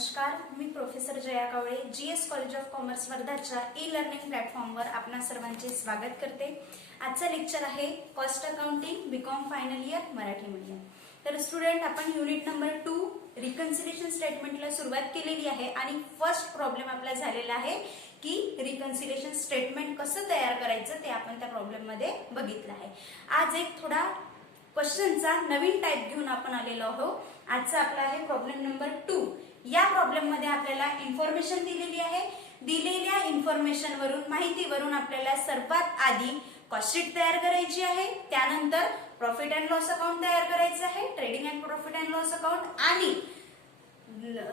नमस्कार, मी professor Jaya Kawale, GS college of commerce वर्धाच्या ई लर्निंग प्लॅटफॉर्मवर आपणा सर्वांचे स्वागत करते। आजचा लेक्चर आहे cost accounting BCom final year Marathi medium. तर स्टुडंट, आपण युनिट नंबर 2 रिकन्सिलिएशन स्टेटमेंटला सुरुवात केलेली आहे आणि फर्स्ट प्रॉब्लेम आपला झालेला आहे की रिकन्सिलिएशन स्टेटमेंट कसं तयार करायचं ते आपण त्या प्रॉब्लेम मध्ये बघितलं आहे। आज एक थोडा क्वेश्चनचा नवीन टाइप घेऊन आपण आलेलो आहोत। आजचा आपला आहे प्रॉब्लेम नंबर 2। या प्रॉब्लेम मध्ये आपल्याला इन्फॉर्मेशन दिलेली आहे। दिलेल्या इन्फॉर्मेशन वरून माहितीवरून आपल्याला सर्वात आधी कॉस्ट शीट तयार करायची आहे, त्यानंतर प्रॉफिट अँड लॉस अकाउंट तयार करायचं आहे, trading and profit and loss account, आणि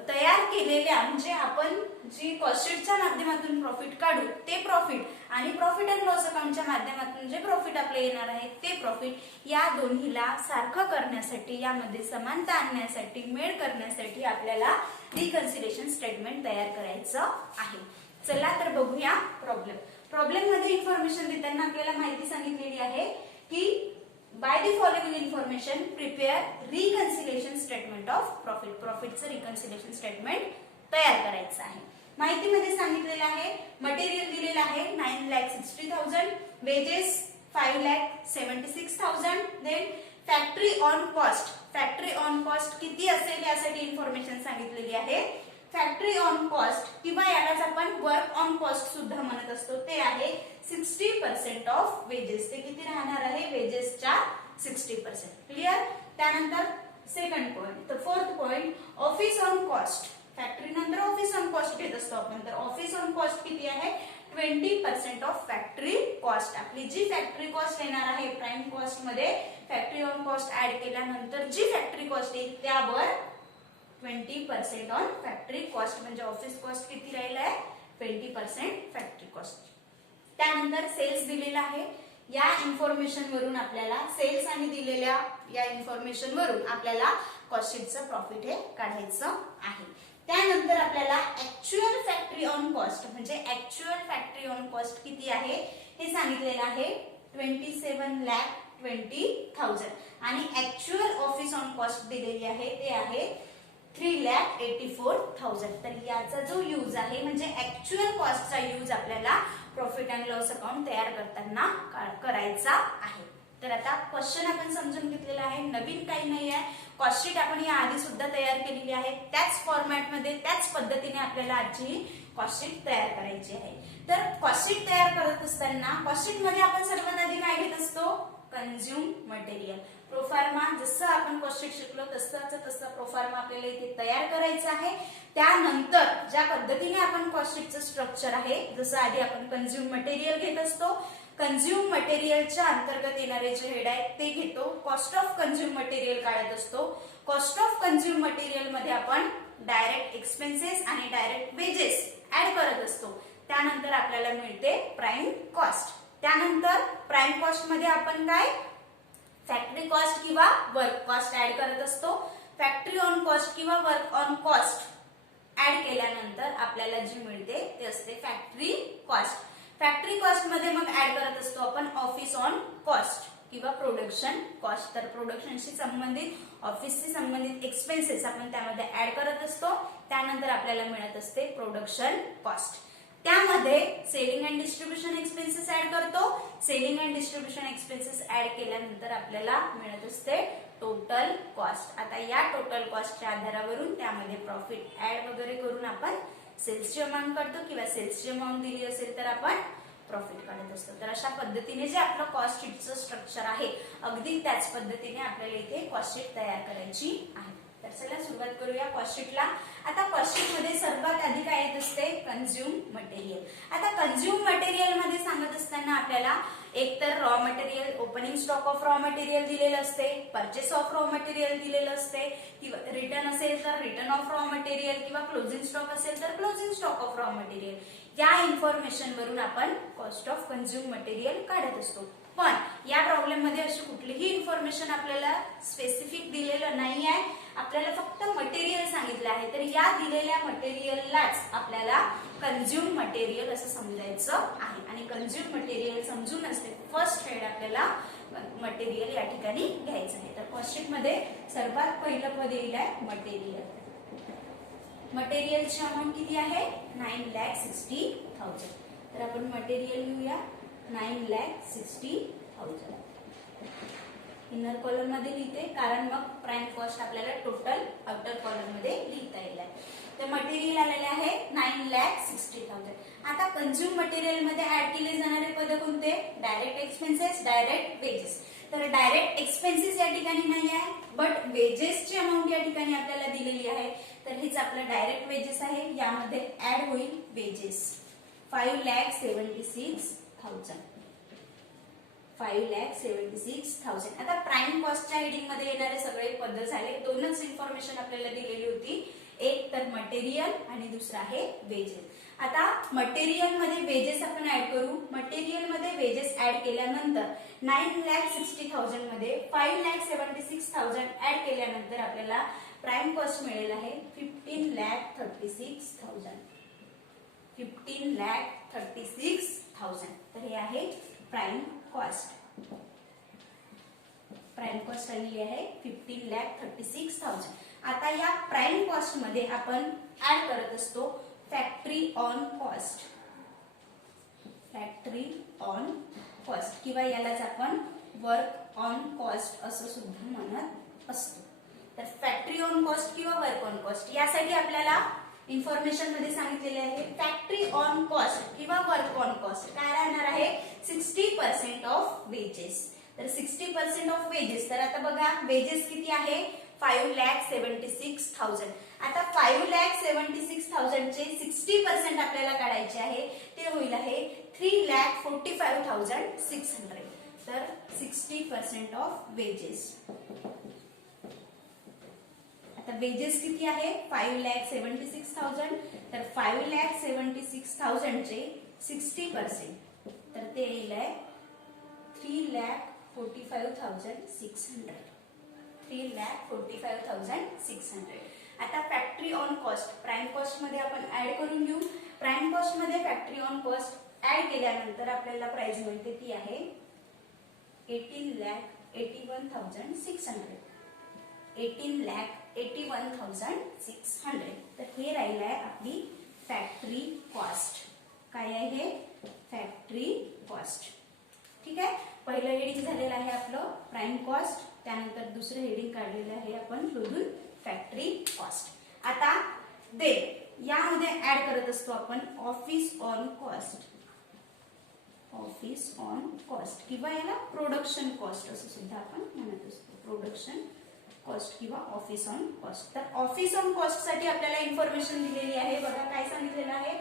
तयार केलेल्या म्हणजे आपण जी कॉस्ट शीटच्या माध्यमातून प्रॉफिट काढू ते प्रॉफिट आणि प्रॉफिट अँड लॉस अकाउंटच्या माध्यमातून जे प्रॉफिट आपले येणार आहे ते प्रॉफिट, या दोन्हीला सारखं करण्यासाठी, यामध्ये समानता आणण्यासाठी, मेळ करण्यासाठी आपल्याला रिकन्सिलिएशन स्टेटमेंट तयार करायचं आहे। चला तर बघूया प्रॉब्लेम मध्ये इन्फॉर्मेशन देताना आपल्याला माहिती सांगितलेली आहे की by the following information prepare reconciliation statement of प्रॉफिटचं रिकन्सिलिएशन स्टेटमेंट तयार करायचं आहे। माहितीमध्ये सांगितलेलं आहे मटेरियल दिलेलं आहे 9,60,000, wages 5,76,000, then factory on cost किती असेल यासाठी इन्फॉर्मेशन सांगितलेली आहे। फॅक्टरी ऑन कॉस्ट किंवा यालाच आपण वर्क ऑन कॉस्ट सुद्धा म्हणत असतो ते आहे 60% ऑफ वेजेस। ते किती राहणार आहे? वेजेसच्या 60%। क्लियर? त्यानंतर सेकंड पॉइंट, तर fourth point office on cost. Factory नंतर ऑफिस ऑन कॉस्ट घेत असतो आपण, तर ऑफिस ऑन कॉस्ट किती आहे? 20% ऑफ फॅक्टरी कॉस्ट। आपली जी फॅक्टरी कॉस्ट येणार आहे प्राइम कॉस्ट मध्ये फॅक्टरी ऑन कॉस्ट ऍड केल्यानंतर जी फॅक्टरी कॉस्ट येईल त्यावर 20% ऑन फॅक्टरी कॉस्ट, म्हणजे ऑफिस कॉस्ट किती राहिला आहे? 20% फॅक्टरी कॉस्ट। त्यानंतर सेल्स दिलेला आहे। या इन्फॉर्मेशन वरून आपल्याला सेल्स आणि दिलेल्या या इन्फॉर्मेशन वरून आपल्याला कॉस्ट शीटचं प्रॉफिट हे काढायचं आहे। त्यानंतर आपल्याला ऍक्च्युअल फॅक्टरी ऑन कॉस्ट, म्हणजे ऍक्च्युअल फॅक्टरी ऑन कॉस्ट किती आहे हे सांगितलेलं आहे 27,20,000 आणि ऍक्च्युअल ऑफिस ऑन कॉस्ट दिलेली आहे ते आहे 3,84,000। तर याचा जो यूज आहे म्हणजे ऍक्च्युअल कॉस्टचा यूज आपल्याला प्रॉफिट अँड लॉस अकाउंट तयार करताना करायचा आहे। तर आता क्वेश्चन आपण समजून घेतलेला आहे, नवीन काही नाही आहे। कॉस्ट शीट आपण या आधी सुद्धा तयार केलेली आहे, त्याच फॉर्मॅट मध्ये त्याच पद्धतीने आपल्याला आजची कॉस्ट शीट तयार करायची आहे। तर कॉस्ट शीट तयार करत असताना कॉस्ट शीट मध्ये आपण सर्वात आधी काय घेत असतो? Consume material. प्रोफार्मा जसं आपण कॉस्ट शीट शिकलो तसं प्रोफार्मा आपल्याला इथे तयार करायचं आहे। त्यानंतर ज्या पद्धतीने आपण कॉस्ट शीटचं स्ट्रक्चर आहे, जसं आधी आपण कंझ्युम मटेरियल घेत असतो, कंझ्युम मटेरियलच्या अंतर्गत येणारे जे हेड आहे ते घेतो, कॉस्ट ऑफ कंझ्युम मटेरियल काढत असतो। कॉस्ट ऑफ कंझ्युम मटेरियल मध्ये आपण डायरेक्ट एक्सपेन्सेस आणि डायरेक्ट वेजेस ऍड करत असतो। त्यानंतर आपल्याला मिळते प्राइम कॉस्ट। त्यानंतर प्राइम कॉस्ट मध्ये आपण काय फॅक्टरी कॉस्ट किंवा वर्क कॉस्ट ऍड करत असतो। फॅक्टरी ऑन कॉस्ट किंवा वर्क ऑन कॉस्ट ऍड केल्यानंतर आपल्याला जी मिळते ते असते फॅक्टरी कॉस्ट। फॅक्टरी कॉस्ट मध्ये मग ऍड करत असतो आपण ऑफिस ऑन कॉस्ट किंवा प्रोडक्शन कॉस्ट। तर प्रोडक्शनशी संबंधित, ऑफिसशी संबंधित एक्सपेन्सेस आपण त्यामध्ये ऍड करत असतो। त्यानंतर आपल्याला मिळत असते प्रोडक्शन कॉस्ट। त्यामध्ये selling and distribution expenses add करतो। Selling and distribution expenses add केल्यानंतर आपल्याला मिळत असते टोटल कॉस्ट। आता या टोटल कॉस्टच्या आधारावरून त्यामध्ये प्रॉफिट ऍड वगैरे करून आपण सेल्सची अमाउंट काढतो किंवा सेल्सची अमाउंट दिली असेल तर आपण प्रॉफिट काढत असतो। तर अशा पद्धतीने जे आपलं कॉस्ट शीटचं स्ट्रक्चर आहे अगदी त्याच पद्धतीने आपल्याला इथे कॉस्ट शीट तयार करायची आहे। तर चला सुरुवात करूया कॉस्ट शीटला। आता कॉस्ट शीट मध्ये सर्वात आधी काय येत असते? Consume material. आता कंझ्युम मटेरियल मध्ये सांगत असताना आपल्याला एक तर raw material, opening stock of raw material दिलेलं असते, परचेस ऑफ रॉ मटेरियल दिलेलं असते, किंवा रिटर्न असेल तर रिटर्न ऑफ रॉ मटेरियल, किंवा क्लोजिंग स्टॉक असेल तर closing stock of raw material. या इन्फॉर्मेशन वरून आपण कॉस्ट ऑफ कंझ्युम मटेरियल काढत असतो। पण या प्रॉब्लेम मध्ये अशी कुठलीही इन्फॉर्मेशन आपल्याला स्पेसिफिक दिलेलं नाही आहे, आपल्याला फक्त मटेरियल सांगितलं आहे। तर या दिलेल्या मटेरियललाच आपल्याला कंझ्युम मटेरियल असं समजायचं आहे आणि कंझ्युम मटेरियल समजून असते फर्स्ट हेड आपल्याला मटेरियल या ठिकाणी घ्यायचं आहे। तर कॉस्ट शीट मध्ये सर्वात पहिलं पद येईल आहे मटेरियल। मटेरियलची अमाऊंट किती आहे 9,60,000. तर आपण मटेरियल लिहूया 9,60,000. इनर कॉलम मध्ये लिहिते कारण मग प्राइम कॉस्ट आपल्याला टोटल आउटर कॉलम मध्ये लिहिता येईल. तर मटेरियल आलेले आहे 9,60,000. आता कंझ्युम मटेरियल मध्ये ऍड केले जाणारे पद कोणते? Direct expenses, direct wedges. तर डायरेक्ट एक्सपेन्सेस या ठिकाणी नाही आहे, बट वेजेसची अमाऊंट या ठिकाणी आपल्याला दिलेली आहे. तर हेच आपलं डायरेक्ट वेजेस आहे. यामध्ये ऍड होईल वेजेस 5,76,000. 5,76,000. आता प्राइम कॉस्टच्या हेडिंग मध्ये येणारे सगळे पद झाले. दोनच इन्फॉर्मेशन आपल्याला दिलेली होती, एक तर मटेरियल आणि दुसरा आहे वेजेस. आता मटेरियल मध्ये वेजेस आपण ऍड करू. मटेरियल मध्ये वेजेस ऍड केल्यानंतर 9,60,000 मध्ये 5,76,000 ऍड केल्यानंतर आपल्याला प्राइम कॉस्ट मिळेल आहे 15,36,000. 15,36,000. तर हे आहे प्राइम कॉस्ट. प्राइम कॉस्ट आलेली आहे 15,36,000. आता या प्राइम कॉस्ट मध्ये आपण ऍड करत असतो factory on cost. Factory on cost किंवा यालाच आपण वर्क ऑन कॉस्ट असं सुद्धा म्हणत असतो. तर फॅक्टरी ऑन कॉस्ट किंवा वर्क ऑन कॉस्ट यासाठी आपल्याला इन्फॉर्मेशन मध्ये सांगितलेले आहे फॅक्टरी ऑन कॉस्ट किंवा वर्क ऑन कॉस्ट काय राहणार आहे 60% ऑफ वेजेस. तर 60% ऑफ वेजेस. तर आता बघा वेजेस किती आहे 5,76,000. आता 5,76,000 चे 60% आपल्याला काढायचे आहे. ते होईल आहे 3,45,600. तर 60% ऑफ वेजेस. आता वेजेस किती आहे 5,76,000. तर 5,76,000 चे 60% तर ते येईल आहे 3,45,600. 3,45,600. आता factory on cost prime cost मध्ये आपण ऍड करून घेऊ. प्राइम कॉस्ट मध्ये फॅक्टरी ऑन कॉस्ट ऍड केल्यानंतर आपल्याला प्राइस मिळते ती आहे 18,81,600. 18,81,600. तर हे राहिलं आहे आपली फॅक्टरी कॉस्ट. काय आहे हे फॅक्टरी कॉस्ट. ठीक आहे. पहिलं हेडिंग झालेलं आहे आपलं प्राइम कॉस्ट. त्यानंतर दुसरं हेडिंग काढलेलं आहे आपण शोधून फॅक्टरी कॉस्ट. आता दे यामध्ये ऍड करत असतो आपण office on cost. Office on cost किंवा याला प्रोडक्शन कॉस्ट असं सुद्धा आपण म्हणत असतो. प्रोडक्शन कॉस्ट किंवा ऑफिस ऑन कॉस्ट. तर ऑफिस ऑन कॉस्ट साठी आपल्याला इन्फॉर्मेशन दिलेली आहे. बघा काय सांगितलेलं आहे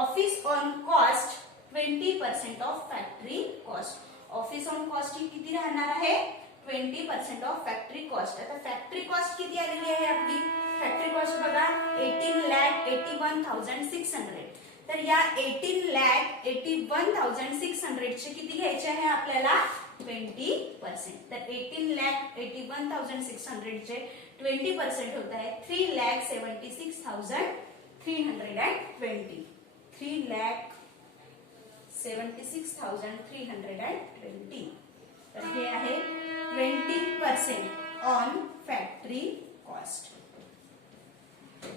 office on cost 20% of factory cost. Office on cost ही किती राहणार आहे 20% ऑफ फॅक्टरी कॉस्ट. आता फॅक्टरी कॉस्ट किती आलेली आहे आपली फॅक्टरी कॉस्ट बघा 18,81,600. तर या 18,81,600 चे किती घ्यायचे आहे आपल्याला 20%. तर 18,81,600 चे 20% होत आहे 3,76,320. 3,76,320. तर हे आहे 20% on factory cost.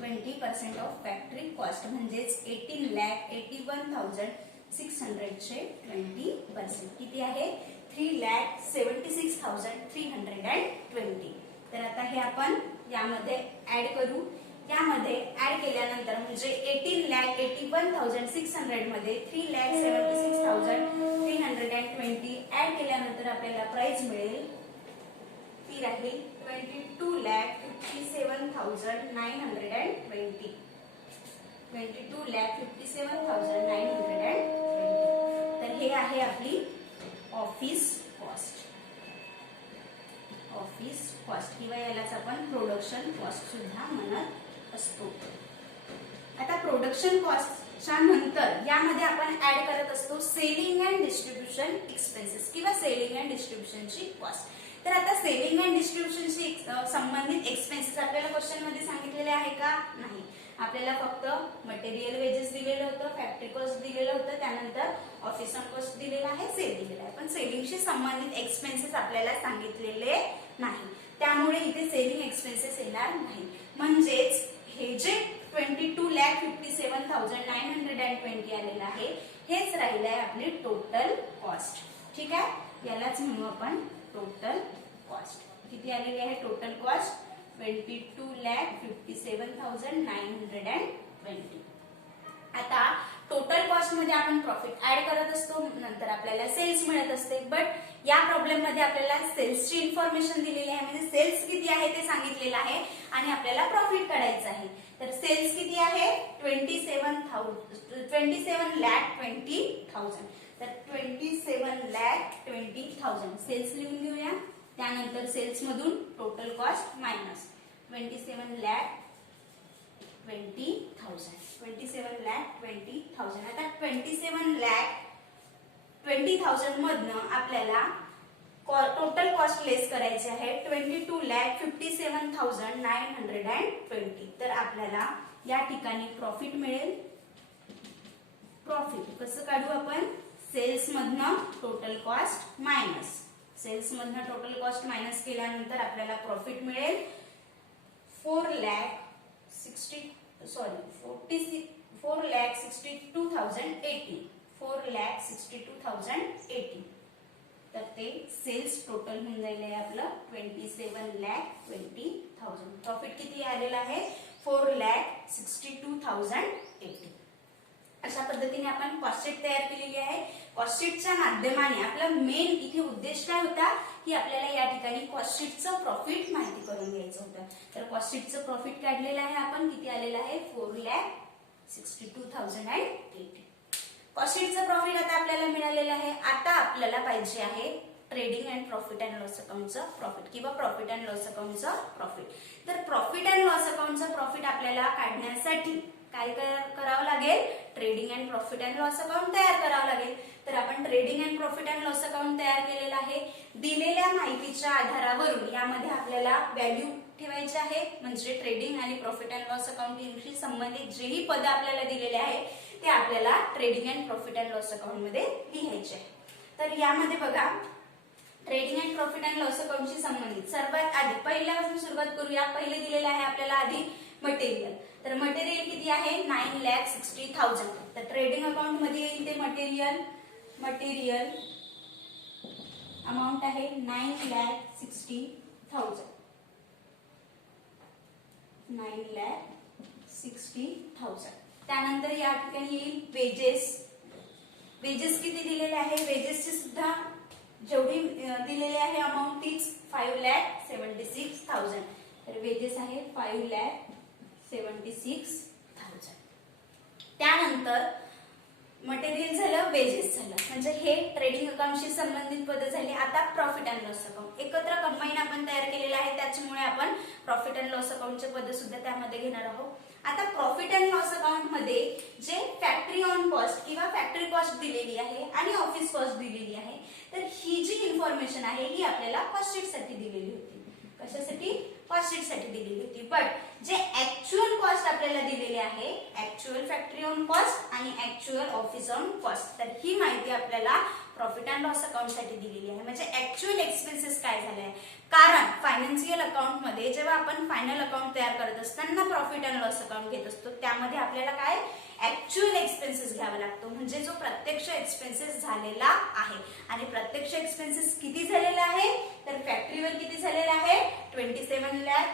20% of factory cost म्हणजेच 18,81,600 चे 20% किती आहे 3,76,320. तर आता हे आपण यामध्ये ऍड करू. यामध्ये ऍड केल्यानंतर म्हणजे 18,81,600 मध्ये 3,76,320 ऍड केल्यानंतर आपल्याला प्राइस मिळेल ती राहील 22,57,920. 22,57,920. तर हे आहे आपली ऑफिस कॉस्ट. ऑफिस कॉस्ट किंवा यालाच आपण प्रोडक्शन कॉस्ट सुद्धा म्हणत असतो. आता प्रोडक्शन कॉस्टच्या नंतर यामध्ये आपण ऍड करत असतो सेलिंग अँड डिस्ट्रीब्युशन एक्सपेन्सेस किंवा सेलिंग अँड डिस्ट्रीब्युशनची कॉस्ट. तर आता सेलिंग अँड डिस्ट्रीब्युशनशी संबंधित एक्सपेन्सेस आपल्याला क्वेश्चन मध्ये सांगितलेले आहे का नाही. आपल्याला फक्त मटेरियल वेजेस दिलेलं होतं, फॅक्टरी कॉस्ट दिलेलं होतं, त्यानंतर ऑफिस ऑन कॉस्ट दिलेला आहे, सेल दिलेला आहे. पण सेलिंगशी संबंधित एक्सपेन्सेस आपल्याला सांगितलेले नाही. त्यामुळे इथे सेलिंग एक्सपेन्सेस येणार नाही. म्हणजेच हे जे 27,920 आलेलं आहे. हेच राहिलं आहे आपली टोटल कॉस्ट. ठीक आहे, यालाच म्हणू आपण टोटल कॉस्ट. किती आलेली आहे टोटल कॉस्ट? 22,57,920. आता टोटल कॉस्ट मध्ये आपण प्रॉफिट ऍड करत असतो, नंतर आपल्याला सेल्स मिळत असते. बट या प्रॉब्लेम मध्ये आपल्याला सेल्सची इन्फॉर्मेशन दिलेली आहे, म्हणजे सेल्स किती आहे ते सांगितलेलं आहे आणि आपल्याला प्रॉफिट काढायचं आहे. तर सेल्स किती आहे? 27,20,000. तर 27,20,000 सेल्स लिहून घेऊया. त्यानंतर सेल्स मधून टोटल कॉस्ट मायनस 27,20,000. 27,20,000. आता 27,20,000 मधनं आपल्याला टोटल कॉस्ट लेस करायची आहे 22,57,920. तर आपल्याला या ठिकाणी प्रॉफिट मिळेल. प्रॉफिट कसं काढू आपण? सेल्स मधनं टोटल कॉस्ट मायनस. सेल्स मधनं टोटल कॉस्ट मायनस केल्यानंतर आपल्याला प्रॉफिट मिळेल 4,62,080. 4,62,080. तर ते सेल्स टोटल होऊन जाईल आहे आपलं 27,20,000. प्रॉफिट किती आलेला आहे? 4,62,080. अशा पद्धतीने आपण कॉस्टशीट तयार केलेली आहे. कॉस्टशीटच्या माध्यमाने आपला मेन इथे उद्देश काय होता की आपल्याला या ठिकाणी कॉस्टशीटचं प्रॉफिट माहिती करून घ्यायचं होतं. तर कॉस्टशीटचं प्रॉफिट काढलेलं आहे आपण. किती आलेलं आहे? 4,62,080. कॉस्टशीटचं प्रॉफिट आता आपल्याला मिळालेलं आहे. आता आपल्याला पाहिजे आहे trading and profit and loss अकाउंटचं प्रॉफिट किंवा प्रॉफिट अँड लॉस अकाउंटचं प्रॉफिट. तर प्रॉफिट अँड लॉस अकाउंटचं प्रॉफिट आपल्याला काढण्यासाठी काय करावं लागेल? Trading and profit and loss account तयार करावं लागेल. तर आपण trading and profit and loss account तयार केलेलं आहे. दिलेल्या माहितीच्या आधारावरून यामध्ये आपल्याला व्हॅल्यू ठेवायचे आहे, म्हणजे ट्रेडिंग आणि प्रॉफिट अँड लॉस अकाउंटिंगशी संबंधित जेही पद आपल्याला दिलेले आहे ते आपल्याला trading and profit and loss account मध्ये लिहायचे आहे. तर यामध्ये बघा trading and profit and loss अकाउंटशी संबंधित सर्वात आधी पहिल्यापासून सुरुवात करूया. पहिले दिलेलं आहे आपल्याला आधी मटेरियल. तर मटेरियल किती आहे? 9,60,000. तर ट्रेडिंग अकाउंट मध्ये येईल ते मटेरियल अमाऊंट आहे 9,60,000. 9,60,000. त्यानंतर या ठिकाणी येईल वेजेस किती दिलेले आहे? वेजेसची सुद्धा जेवढी दिलेली आहे अमाऊंट तीच 5,76,000. तर वेजेस आहे 5,76,000. त्यानंतर मटेरियल झालं, वेजेस झालं, म्हणजे हे ट्रेडिंग अकाउंटशी संबंधित पद झाली. आता प्रॉफिट अँड लॉस अकाउंट एकत्र कंबाईन आपण तयार केलेलं आहे, त्याच्यामुळे आपण प्रॉफिट अँड लॉस अकाउंटचे पद सुद्धा त्यामध्ये घेणार आहोत. आता प्रॉफिट अँड लॉस अकाउंट मध्ये जे फॅक्टरी ऑन कॉस्ट किंवा फॅक्टरी कॉस्ट दिलेली आहे आणि ऑफिस कॉस्ट दिलेली आहे, तर ही जी इन्फॉर्मेशन आहे ही आपल्याला कॉस्टशीट साठी दिलेली होती. कशासाठी? कॉस्टशीट साठी दिलेली होती. बट जे ऍक्च्युअल कॉस्ट आपल्याला दिलेली आहे, ऍक्च्युअल फॅक्टरी ऑन कॉस्ट आणि ऍक्च्युअल ऑफिस ऑन कॉस्ट, तर ही माहिती आपल्याला प्रॉफिट अँड लॉस अकाउंट साठी दिलेली आहे. म्हणजे ऍक्च्युअल एक्सपेन्सेस काय झाले आहे. कारण फायनान्शियल अकाउंट मध्ये जेव्हा आपण फायनल अकाउंट तयार करत असताना प्रॉफिट अँड लॉस अकाउंट घेत असतो, त्यामध्ये आपल्याला काय ऍक्च्युअल एक्सपेन्सेस घ्यावा लागतो, म्हणजे जो प्रत्यक्ष एक्सपेन्सेस झालेला आहे. आणि प्रत्यक्ष एक्सपेन्सेस किती झालेला आहे? तर फॅक्टरीवर किती झालेला आहे? 27 लाख.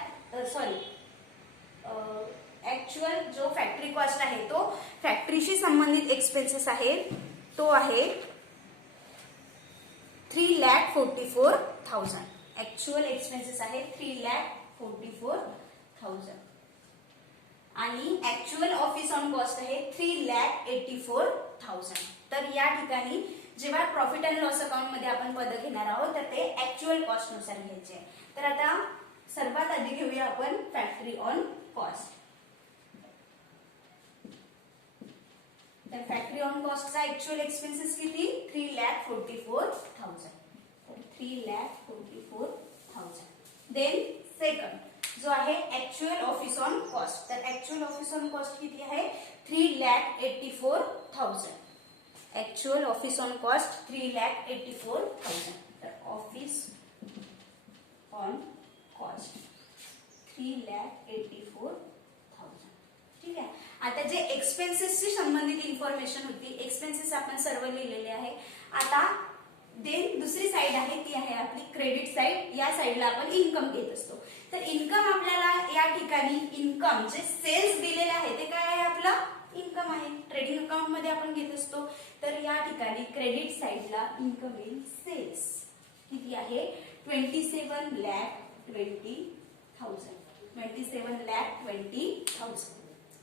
ऍक्च्युअल जो फॅक्टरी कॉस्ट आहे तो फॅक्टरीशी संबंधित एक्सपेन्सेस आहे तो आहे 3,44,000. ऍक्च्युअल एक्सपेन्सेस आहे 3,44,000 आणि ऍक्च्युअल ऑफिस ऑन कॉस्ट आहे 3,84,000. तर या ठिकाणी जेव्हा प्रॉफिट अँड लॉस अकाउंट मध्ये आपण पद घेणार आहोत तर ते ऍक्च्युअल कॉस्ट नुसार घ्यायचे. तर आता सर्वात आधी घेऊया आपण फॅक्टरी ऑन कॉस्ट. तर फॅक्टरी ऑन कॉस्टचा ऍक्च्युअल एक्सपेन्सेस किती? 3,44,000. 3,44,000. देन सेकंड जो आहे ऍक्च्युअल ऑफिस ऑन कॉस्ट. तर ऍक्च्युअल ऑफिस ऑन कॉस्ट किती आहे? 3,84,000. Actual office on cost 3,84,000. तर ऑफिस ऑन कॉस्ट 3,84,000. ठीक आहे. आता जे एक्सपेन्सेसशी संबंधित इन्फॉर्मेशन होती. एक्सपेन्सेस आपण सर्व लिहिलेले आहे. आता देन दुसरी साइड आहे ती आहे आपली क्रेडिट साइड. या साइडला आपण इन्कम घेत असतो. तर इन्कम आपल्याला या ठिकाणी इन्कम जे सेल्स दिलेले आहे ते काय आहे आपलं इन्कम आहे. ट्रेडिंग अकाउंट मध्ये आपण घेत असतो. तर या ठिकाणी क्रेडिट साइडला इन्कम इन सेल्स किती आहे 27,20,000. 27,20,000.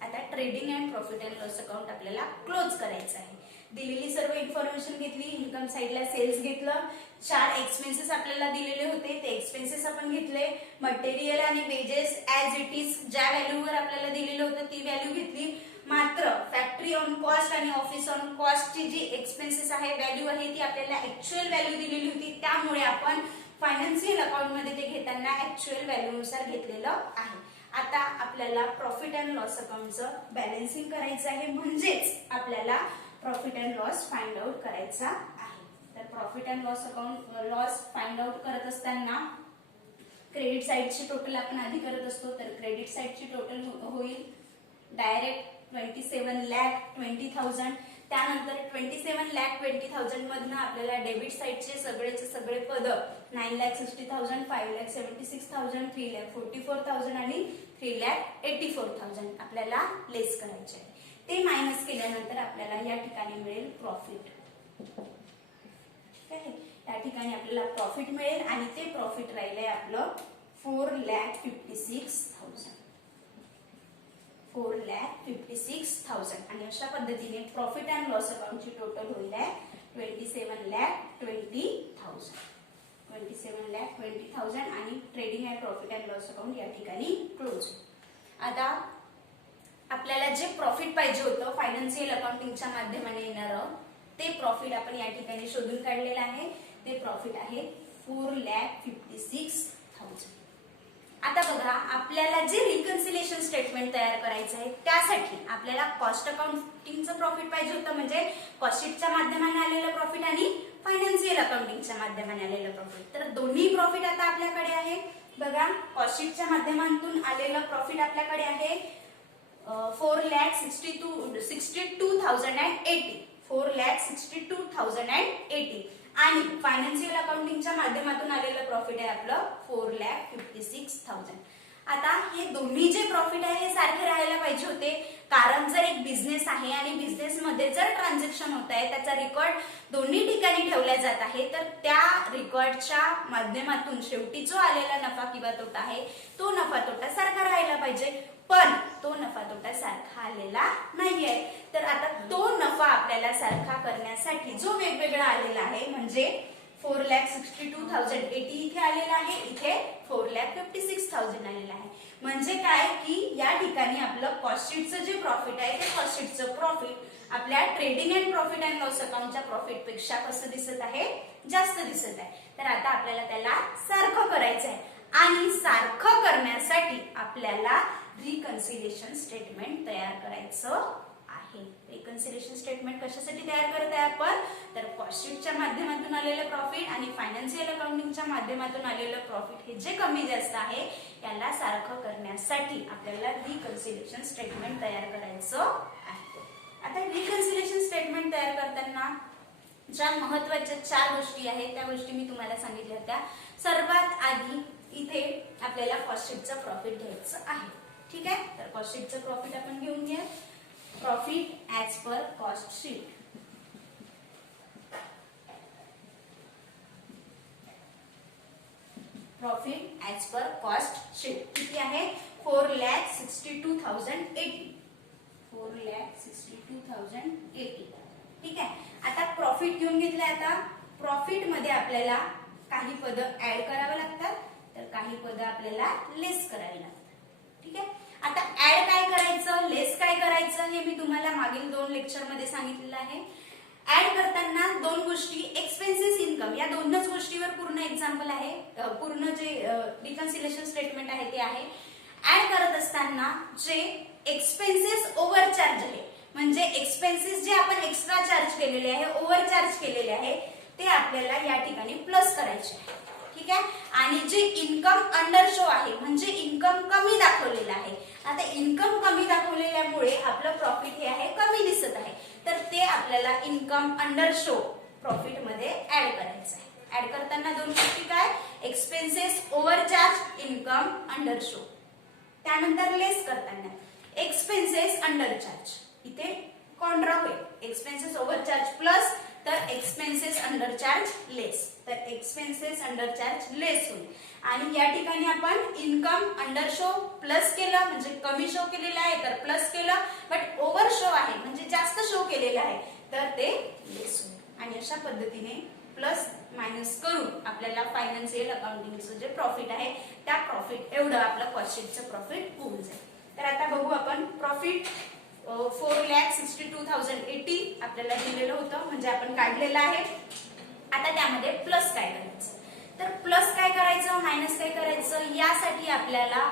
आता trading and profit and loss account आपल्याला क्लोज करायचं आहे. दिलेली सर्व इन्फॉर्मेशन घेतली. इन्कम साइडला सेल्स घेतलं. 4 एक्सपेन्सेस आपल्याला दिलेले होते ते एक्सपेन्सेस आपण घेतले. मटेरियल आणि वेजेस ऍज इट इज ज्या व्हॅल्यूवर आपल्याला दिलेलं होतं ती व्हॅल्यू घेतली. मात्र फॅक्टरी ऑन कॉस्ट आणि ऑफिस ऑन कॉस्टची जी एक्सपेन्सेस आहे व्हॅल्यू आहे ती आपल्याला ऍक्च्युअल व्हॅल्यू दिलेली होती. त्यामुळे आपण फायनान्शियल अकाउंट मध्ये ते घेताना ऍक्च्युअल व्हॅल्यू नुसार घेतलेलं आहे. आता आपल्याला प्रॉफिट अँड लॉस अकाउंटचं बॅलन्सिंग करायचं आहे. म्हणजेच आपल्याला profit and loss find out करायचा आहे. तर profit and loss account loss find out करत असताना क्रेडिट साइडची टोटल आपण आधी करत असतो. तर क्रेडिट साइडची टोटल होईल डायरेक्ट 27,20,000. त्यानंतर 27,20,000 मधनं आपल्याला डेबिट साइडचे सगळेचे सगळे पद 9,60,000, 5,76,000, 3,44,000 आणि 3,84,000 आपल्याला लेस करायचे आहे. ते मायनस केल्यानंतर आपल्याला या ठिकाणी मिळेल प्रॉफिट. या ठिकाणी आपल्याला प्रॉफिट मिळेल आणि ते प्रॉफिट राहिलंय आपलं 4,56,000. 4,56,000 आणि अशा पद्धतीने प्रॉफिट अँड लॉस अकाउंटची टोटल होईल आहे 27,20,000. 27,20,000 आणि trading and profit and loss account या ठिकाणी क्लोज. आता आपल्याला जे प्रॉफिट पाहिजे होतं फायनान्शियल अकाउंटिंगच्या माध्यमाने येणारं ते प्रॉफिट आपण या ठिकाणी शोधून काढलेलं आहे. ते प्रॉफिट आहे 4,56,000. आता बघा आपल्याला जे रिकन्सिलेशन स्टेटमेंट तयार करायचं आहे त्यासाठी आपल्याला कॉस्ट अकाउंटिंगचं प्रॉफिट पाहिजे होतं. म्हणजे कॉस्ट शीटच्या माध्यमाने आलेलं प्रॉफिट आणि फायनान्शियल अकाउंटिंगच्या माध्यमाने आलेलं प्रॉफिट. तर दोन्ही प्रॉफिट आता आपल्याकडे आहे. बघा कॉस्ट शीटच्या माध्यमातून आलेलं प्रॉफिट आपल्याकडे आहे 4,62,080. 4,62,080 आणि फायनान्शियल अकाउंटिंगच्या माध्यमातून आलेलं प्रॉफिट आहे आपलं 4,56,000. आता हे दोन्ही जे प्रॉफिट आहे हे सारखे राहायला पाहिजे होते. कारण जर एक बिझनेस आहे आणि बिझनेस मध्ये जर ट्रान्झॅक्शन होत आहे त्याचा रेकॉर्ड दोन्ही ठिकाणी ठेवला जात आहे तर त्या रेकॉर्डच्या माध्यमातून शेवटी जो आलेला नफा किंवा तोटा आहे तो नफा तोटा सारखा राहायला पाहिजे. पण तो नफा तोटा सारखा आलेला नाहीये. तर आता तो नफा आपल्याला सारखा करण्यासाठी जो वेगवेगळा आलेला आहे म्हणजे 4,62,080 इथे आलेला आहे. इथे 4,56,000 आलेलं आहे. म्हणजे काय की या ठिकाणी आपलं कॉस्ट शीटचं जे प्रॉफिट आहे ते कॉस्ट शीटचं प्रॉफिट आपल्या trading and profit and loss अकाउंटच्या प्रॉफिट पेक्षा कसं दिसत आहे जास्त दिसत आहे. तर आता आपल्याला त्याला सारखं करायचं आहे आणि सारखं करण्यासाठी आपल्याला रिकन्सिलेशन स्टेटमेंट तयार करायचं आहे. रिकन्सिलेशन स्टेटमेंट कशासाठी तयार करत आहे आपण तर कॉस्ट शीटच्या माध्यमातून आलेलं प्रॉफिट आणि फायनान्शियल अकाउंटिंगच्या माध्यमातून आलेलं प्रॉफिट हे जे कमी जास्त आहे याला सारखं करण्यासाठी आपल्याला रिकन्सिलेशन स्टेटमेंट तयार करायचं आहे. आता रिकन्सिलेशन स्टेटमेंट तयार करताना ज्या महत्त्वाच्या 4 गोष्टी आहेत त्या गोष्टी मी तुम्हाला सांगितल्या होत्या. सर्वात आधी इथे आपल्याला कॉस्ट शीटचं प्रॉफिट घ्यायचं आहे. ठीक आहे. तर कॉस्ट शीटचं प्रॉफिट आपण घेऊन घ्या. Profit as per cost sheet. Profit as per cost sheet किती आहे 4,62,080. 4,62,080. ठीक आहे. आता प्रॉफिट घेऊन घेतलं. आता प्रॉफिट मध्ये आपल्याला काही पद ऍड करावं लागतात तर काही पद आपल्याला लेस करावी लागतात. ठीक आहे. आता ऍड काय करायचं लेस काय करायचं हे मी तुम्हाला मागील 2 लेक्चर मध्ये सांगितलेलं आहे. ऍड करताना 2 गोष्टी एक्सपेन्सेस इन्कम या दोनच गोष्टीवर पूर्ण एक्झाम्पल आहे. पूर्ण जे रिकन्सिलेशन स्टेटमेंट आहे ते आहे. ऍड करत असताना जे एक्सपेन्सेस ओव्हरचार्ज आहे म्हणजे एक्सपेन्सेस जे आपण एक्स्ट्रा चार्ज केलेले आहे ओव्हरचार्ज केलेले आहे ते आपल्याला या ठिकाणी प्लस करायचे आहे. ठीक आहे. आणि जे इन्कम अंडर शो आहे म्हणजे इन्कम कमी दाखवलेलं आहे. आता इन्कम कमी दाखवलेलं ठेवलेल्यामुळे आपलं प्रॉफिट हे आहे कमी दिसत आहे, तर ते आपल्याला इन्कम अंडर शो प्रॉफिट मध्ये ऍड करायचं आहे. ऍड करताना दोन गोष्टी काय, एक्सपेन्सेस ओव्हरचार्ज इन्कम अंडर शो, त्यानंतर लेस करताना एक्सपेन्सेस अंडर चार्ज, इथे कॉन्ट्रा होईल, एक्सपेन्सेस ओव्हरचार्ज प्लस तर एक्सपेन्सेस अंडर चार्ज लेस, तर एक्सपेन्सेस अंडर चार्ज लेस होईल. आणि या ठिकाणी आपण इन्कम अंडर शो प्लस केलं म्हणजे कमी शो केलेलं आहे तर प्लस केलं, बट ओव्हर शो आहे म्हणजे जास्त शो केलेलं आहे तर ते लेस होईल. आणि अशा पद्धतीने प्लस मायनस करून आपल्याला फायनान्शियल अकाउंटिंगचं जे प्रॉफिट आहे त्या प्रॉफिट एवढं आपलं कॉस्ट शीटचं प्रॉफिट होऊन जाईल. तर आता बघू आपण प्रॉफिट 4,62,080 आपल्याला दिलेलं होतं म्हणजे आपण काढलेलं आहे. आता त्यामध्ये प्लस काय करायचं, तर प्लस काय करायचं मायनस काय करायचं यासाठी आपल्याला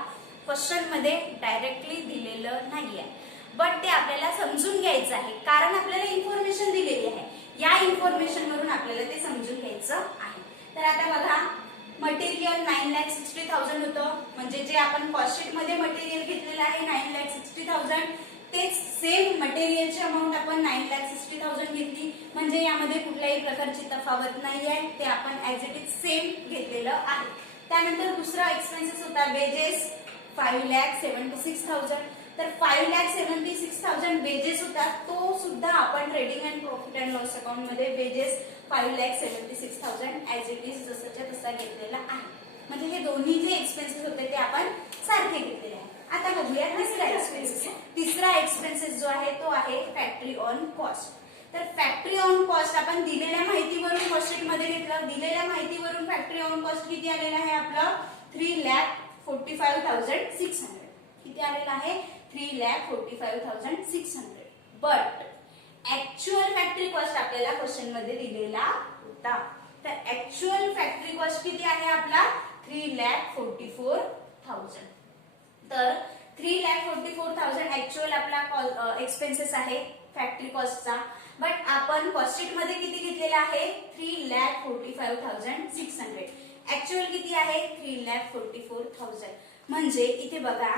क्वेश्चन मध्ये डायरेक्टली दिलेलं नाहीये, बट ते आपल्याला समजून घ्यायचं आहे कारण आपल्याला इन्फॉर्मेशन दिलेली आहे. या इन्फॉर्मेशन वरून आपल्याला ते समजून घ्यायचं आहे. तर आता बघा मटेरियल 9,60,000 होतं म्हणजे जे आपण कॉस्ट शीट मध्ये मटेरियल घेतलेलं आहे 9,60,000 तेच सेम मटेरियलची अमाऊंट आपण 9,60,000 घेतली म्हणजे यामध्ये कुठल्याही प्रकारची तफावत नाही आहे, ते आपण ऍज इट इज सेम घेतलेलं आहे. त्यानंतर दुसरा एक्सपेन्सेस होता वेजेस 5,76,000, तर 5,76,000 वेजेस होता तो सुद्धा आपण trading and profit and loss account मध्ये वेजेस 5,76,000 ऍज इट इज जसंच्या तसा घेतलेला आहे. म्हणजे हे दोन्ही जे एक्सपेन्सेस होते ते आपण सारखे घेतलेले आहे. आता बघूया तिसरा एक्सपेन्सेस. तिसरा एक्सपेन्सेस जो आहे तो आहे फॅक्टरी ऑन कॉस्ट. तर फॅक्टरी ऑन कॉस्ट आपण दिलेल्या माहितीवरून कॉस्ट शीट मध्ये घेतलं, दिलेल्या माहितीवरून फॅक्टरी ऑन कॉस्ट किती आलेला आहे आपलं 3,45,600. किती आलेला आहे 3,45,600. बट ऍक्च्युअल फॅक्टरी कॉस्ट आपल्याला क्वेश्चन मध्ये दिलेला होता, तर ऍक्च्युअल फॅक्टरी कॉस्ट किती आहे आपला 3,44,000. तर 3,44,000 ऍक्च्युअल आपला एक्सपेन्सेस आहे फॅक्टरी कॉस्टचा, बट आपण कॉस्ट शीट मध्ये किती घेतलेला आहे 3,45,600. ऍक्च्युअल किती आहे 3,44,000. म्हणजे इथे बघा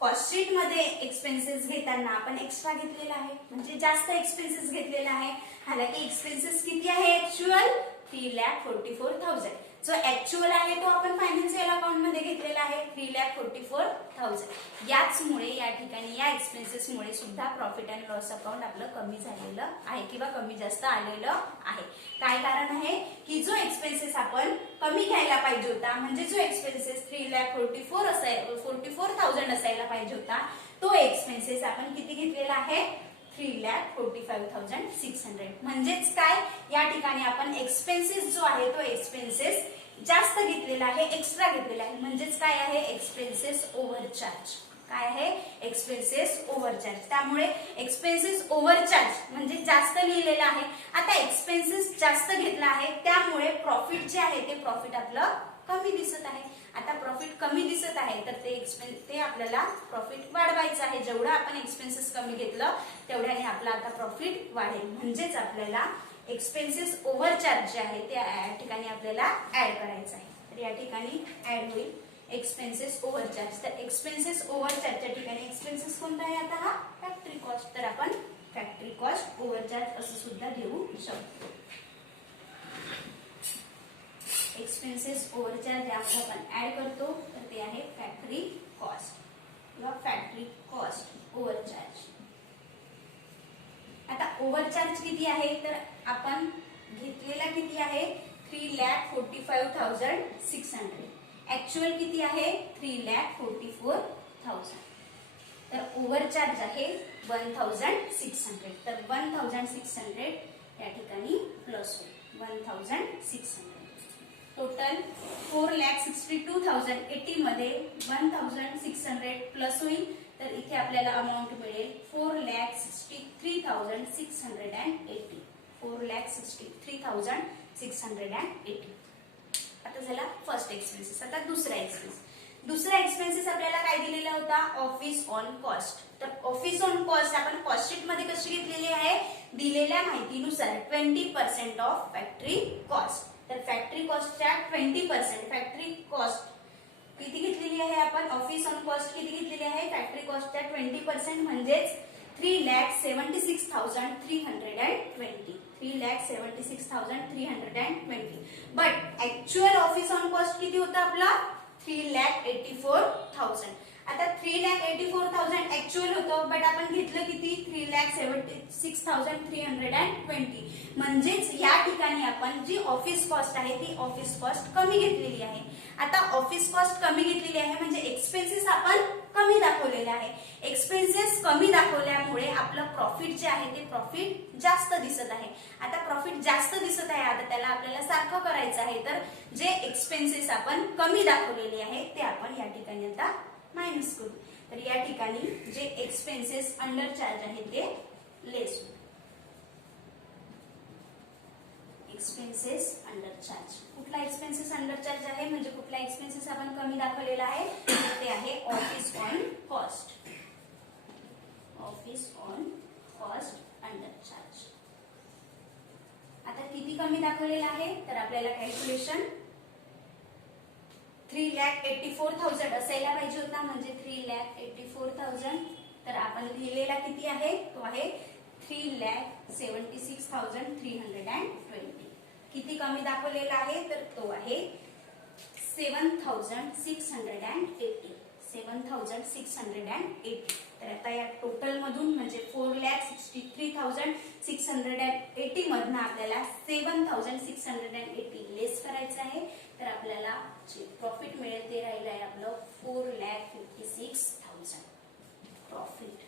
कॉस्ट शीट मध्ये एक्सपेन्सेस घेताना आपण एक्स्ट्रा घेतलेला आहे म्हणजे जास्त एक्सपेन्सेस घेतलेला आहे. हालाकी एक्सपेन्सेस किती आहे ऍक्च्युअल 3,44,000. जो ऍक्च्युअल आहे तो आपण फायनान्शियल अकाउंट मध्ये घेतलेला आहे 3,44,000. याचमुळे या ठिकाणी या एक्सपेन्सेस मुळे सुद्धा प्रॉफिट अँड लॉस अकाउंट आपलं कमी झालेलं आहे किंवा कमी जास्त आलेलं आहे. काय कारण आहे की जो एक्सपेन्सेस आपण कमी घ्यायला पाहिजे होता म्हणजे जो एक्सपेन्सेस 3,44,000 असायला पाहिजे होता तो एक्सपेन्सेस आपण किती घेतलेला आहे 3,45,600. म्हणजेच काय या ठिकाणी आपण एक्सपेन्सेस जो आहे तो एक्सपेन्सेस जास्त घेतलेला आहे, एक्स्ट्रा घेतलेला आहे. म्हणजेच काय आहे एक्सपेन्सेस ओव्हरचार्ज. काय आहे एक्सपेन्सेस ओव्हरचार्ज. त्यामुळे एक्सपेन्सेस ओव्हरचार्ज म्हणजे जास्त लिहिलेलं आहे. आता एक्सपेन्सेस जास्त घेतला आहे त्यामुळे प्रॉफिट जे आहे ते प्रॉफिट आपलं कमी दिसत आहे. आता प्रॉफिट कमी दिसत आहे तर ते आपल्याला प्रॉफिट वाढवायचं आहे. जेवढं आपण एक्सपेन्सेस कमी घेतलं तेवढ्याने आपलं आता प्रॉफिट वाढेल. म्हणजेच आपल्याला एक्सपेन्सेस ओव्हरचार्ज जे आहे ते या ठिकाणी आपल्याला ऍड करायचं आहे. तर या ठिकाणी ऍड होईल एक्सपेन्सेस ओव्हरचार्ज. तर एक्सपेन्सेस ओव्हरचार्जच्या ठिकाणी एक्सपेन्सेस कोणता आहे आता हा फॅक्टरी कॉस्ट. तर आपण फॅक्टरी कॉस्ट ओव्हरचार्ज असं सुद्धा घेऊ शकतो. एक्सपेन्सेस ओव्हरचार्ज यामध्ये आपण ऍड करतो तर ते आहे फॅक्टरी कॉस्ट किंवा फॅक्टरी कॉस्ट ओव्हरचार्ज. आता ओव्हरचार्ज किती आहे तर आपण घेतलेला किती आहे 3,45,600. ऍक्च्युअल किती आहे 3,44,000. तर ओव्हरचार्ज आहे 1,600. तर 1,600 या ठिकाणी प्लस होईल 1,600. टोटल 4,62,080 मध्ये 1,600 प्लस होईल तर इथे आपल्याला अमाऊंट मिळेल 4,63,680. 4,63,680. आता झाला फर्स्ट एक्सपेन्सेस. आता दुसरा एक्सपेन्स. दुसरा एक्सपेन्सेस आपल्याला काय दिलेला होता ऑफिस ऑन कॉस्ट. तर ऑफिस ऑन कॉस्ट आपण कॉस्ट शीट मध्ये कशी घेतलेली आहे दिलेल्या माहितीनुसार 20% ऑफ फॅक्टरी कॉस्ट. तर फॅक्टरी कॉस्टच्या 20% फॅक्टरी कॉस्ट किती घेतलेली आहे आपण ऑफिस ऑन कॉस्ट किती घेतलेली आहे फॅक्टरी कॉस्टच्या 20% म्हणजेच 3,76,320 3,76,320 but actual office on cost किती होतं आपला 3,84,000 आता 3,84,000 ऍक्च्युअल होतं बट आपण घेतलं किती 3,76,320 म्हणजेच या ठिकाणी आपण जी ऑफिस कॉस्ट आहे ती ऑफिस कॉस्ट कमी घेतलेली आहे आता ऑफिस कॉस्ट कमी घेतलेली आहे म्हणजे एक्सपेन्सेस आपण कमी दाखवलेले आहे एक्सपेन्सेस कमी दाखवल्यामुळे आपलं प्रॉफिट जे आहे ते प्रॉफिट जास्त दिसत आहे आता प्रॉफिट जास्त दिसत आहे आता त्याला आपल्याला सारखं करायचं आहे तर जे एक्सपेन्सेस आपण कमी दाखवलेले आहे ते आपण या ठिकाणी आता मायनस करू तर या ठिकाणी जे एक्सपेन्सेस अंडर चार्ज आहे ते लेस एक्सपेन्सेस अंडर चार्ज कुठला एक्सपेन्सेस अंडर चार्ज आहे म्हणजे कुठला एक्सपेन्सेस आपण कमी दाखवलेला आहे ते आहे office on cost under charge आता किती कमी दाखवलेला आहे तर आपल्याला कॅल्क्युलेशन 3,84,000 असायला पाहिजे होता म्हणजे 3,84,000 तर आपण लिहिलेला किती आहे तो आहे 3,76,320 किती कमी दाखवलेला आहे तर तो आहे 7,680 तर आता या टोटल मधून म्हणजे 4,63,680 मधनं आपल्याला 7,680 लेस करायचं आहे तर आपल्याला जे प्रॉफिट मिळेल ते राहिलं आहे आपलं 4,56,000 प्रॉफिट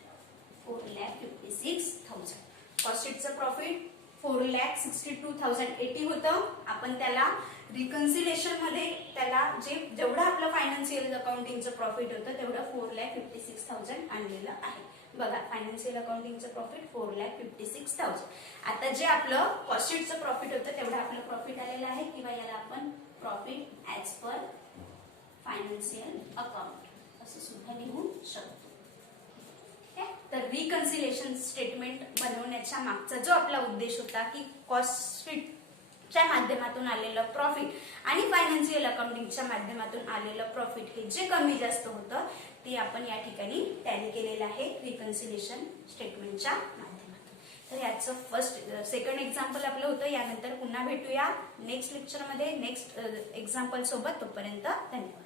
4,56,000 कॉस्टचं प्रॉफिट 4,62,080 होतं आपण त्याला रिकन्सिलेशन मध्ये त्याला जेवढं आपलं फायनान्शियल अकाउंटिंगचं प्रॉफिट होतं तेवढं 4,56,000 आणलेलं आहे बघा फायनान्शियल अकाउंटिंगचं प्रॉफिट 4,56,000 आता जे आपलं कॉस्टचं प्रॉफिट होतं तेवढं आपलं प्रॉफिट आलेलं आहे किंवा याला आपण profit as per financial account असं सुद्धा लिहू शकतो तर रिकन्सिलेशन स्टेटमेंट बनवण्याच्या मागचा जो आपला उद्देश होता की कॉस्ट च्या माध्यमातून आलेलं प्रॉफिट आणि फायनान्शियल अकाउंटिंगच्या माध्यमातून आलेलं प्रॉफिट हे जे कमी जास्त होतं ते आपण या ठिकाणी टॅली केलेलं आहे रिकन्सिलेशन स्टेटमेंटच्या माध्यमातून तर याचं सेकंड एक्झाम्पल आपलं होतं यानंतर पुन्हा भेटूया नेक्स्ट लेक्चरमध्ये नेक्स्ट एक्झाम्पल सोबत तोपर्यंत धन्यवाद